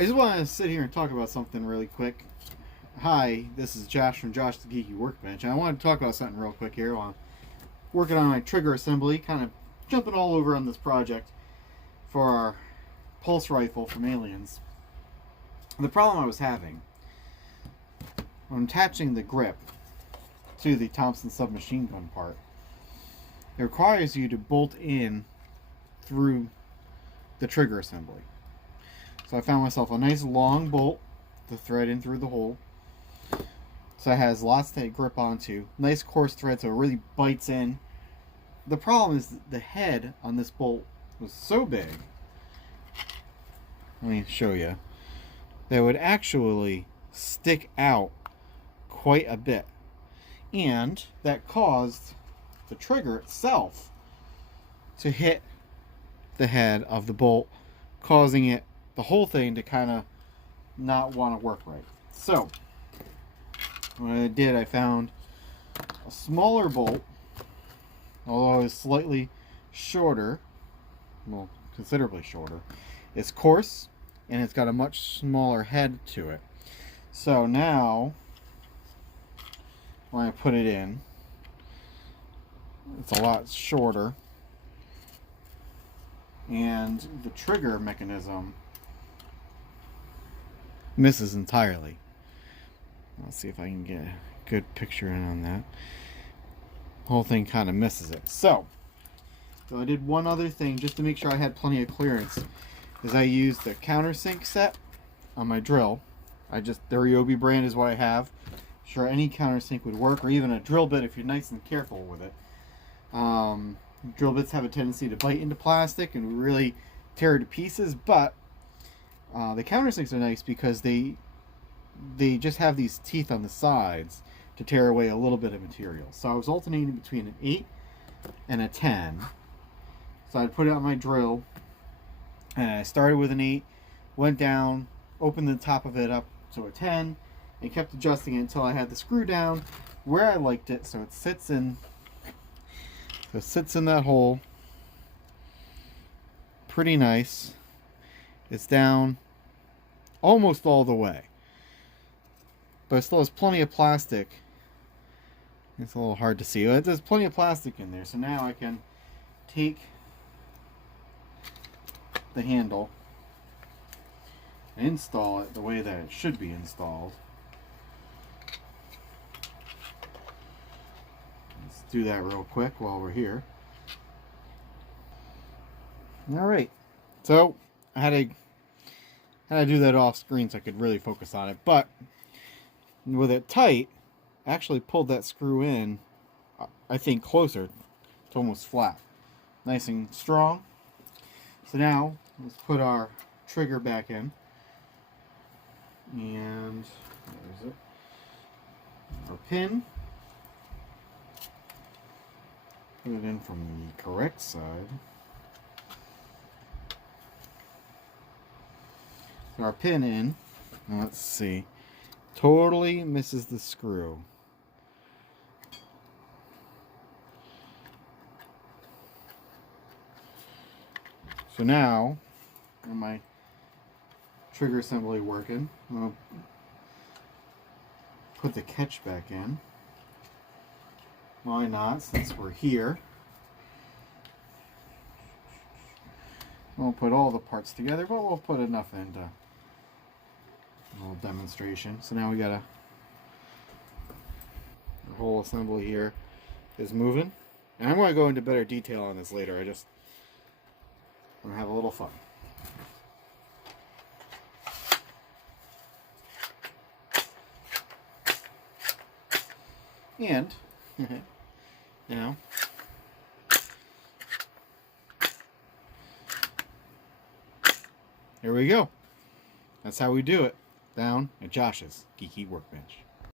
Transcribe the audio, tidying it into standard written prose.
I just want to sit here and talk about something really quick. Hi, this is Josh from Josh the Geeky Workbench, and I want to talk about something real quick here while I'm working on my trigger assembly, kind of jumping all over on this project for our pulse rifle from Aliens. The problem I was having when attaching the grip to the Thompson submachine gun part, it requires you to bolt in through the trigger assembly. So I found myself a nice long bolt to thread in through the hole. So it has lots to grip onto. Nice coarse thread so it really bites in. The problem is the head on this bolt was so big, let me show you, that it would actually stick out quite a bit. And that caused the trigger itself to hit the head of the bolt, causing it, the whole thing, to kind of not want to work right. So what I did, I found a smaller bolt, although it's slightly shorter, well, considerably shorter. It's coarse and it's got a much smaller head to it. So now when I put it in, it's a lot shorter, and the trigger mechanism misses entirely. Let's see if I can get a good picture in on that. The whole thing kind of misses it. So I did one other thing just to make sure I had plenty of clearance, is I used the countersink set on my drill. The Ryobi brand is what I have. Sure, any countersink would work, or even a drill bit if you're nice and careful with it. Drill bits have a tendency to bite into plastic and really tear it to pieces, but the countersinks are nice because they just have these teeth on the sides to tear away a little bit of material. So I was alternating between an 8 and a 10. So I'd put it on my drill, and I started with an 8, went down, opened the top of it up to a 10, and kept adjusting it until I had the screw down where I liked it, so it sits in that hole pretty nice. It's down almost all the way, but it still has plenty of plastic. It's a little hard to see. There's plenty of plastic in there, so now I can take the handle and install it the way that it should be installed. Let's do that real quick while we're here. Alright, so I had to do that off screen so I could really focus on it, but with it tight, I actually pulled that screw in, I think, closer to almost flat. Nice and strong. So now let's put our trigger back in, and there's it, our pin. Put it in from the correct side. So our pin in, now let's see, totally misses the screw. So now, got my trigger assembly working, I'm going to put the catch back in. Why not, since we're here? We'll put all the parts together, but we'll put enough into a little demonstration. So now we got the whole assembly here is moving. And I'm going to go into better detail on this later. I just want to have a little fun. And, you know, here we go. That's how we do it down at Josh's Geeky Workbench.